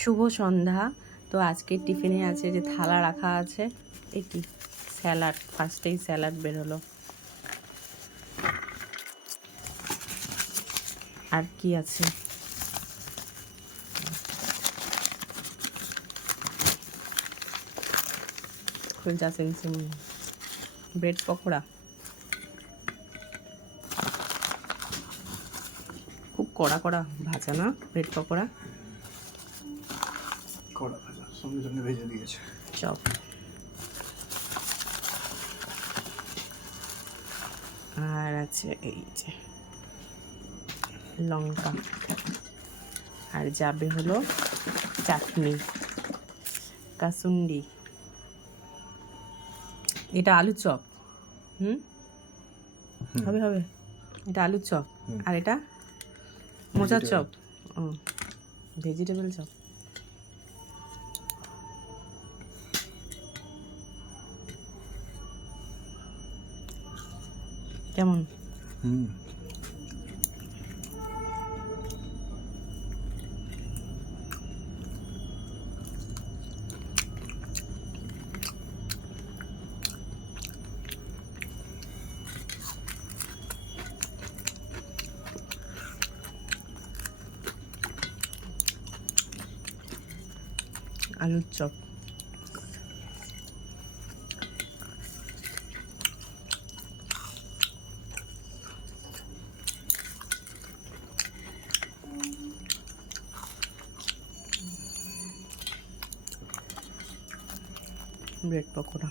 শুভ সন্ধ্যা। তো আজকের টিফিনে আছে যে থালা রাখা আছে, এই কি স্যালাড, ফার্স্টেই স্যালাড বেরোলো। আর কি আছে, খুলজা সিমসিম, ব্রেড পকোড়া, খুব কড়া কড়া ভাজা না ব্রেড পকোড়া, কড়া ভাজা সঙ্গে সঙ্গে ভেজে দিয়েছে। চপ, আর আছে এই যে লঙ্কা, আর যাবে হলো চাটনি, কাসুন্ডি, এটা আলু চপ। হবে হবে, এটা আলুর চপ। আর এটা মোচার চপ, ও ভেজিটেবল চপ। কেমন? আলুর চপ। ব্রেড পকোড়া।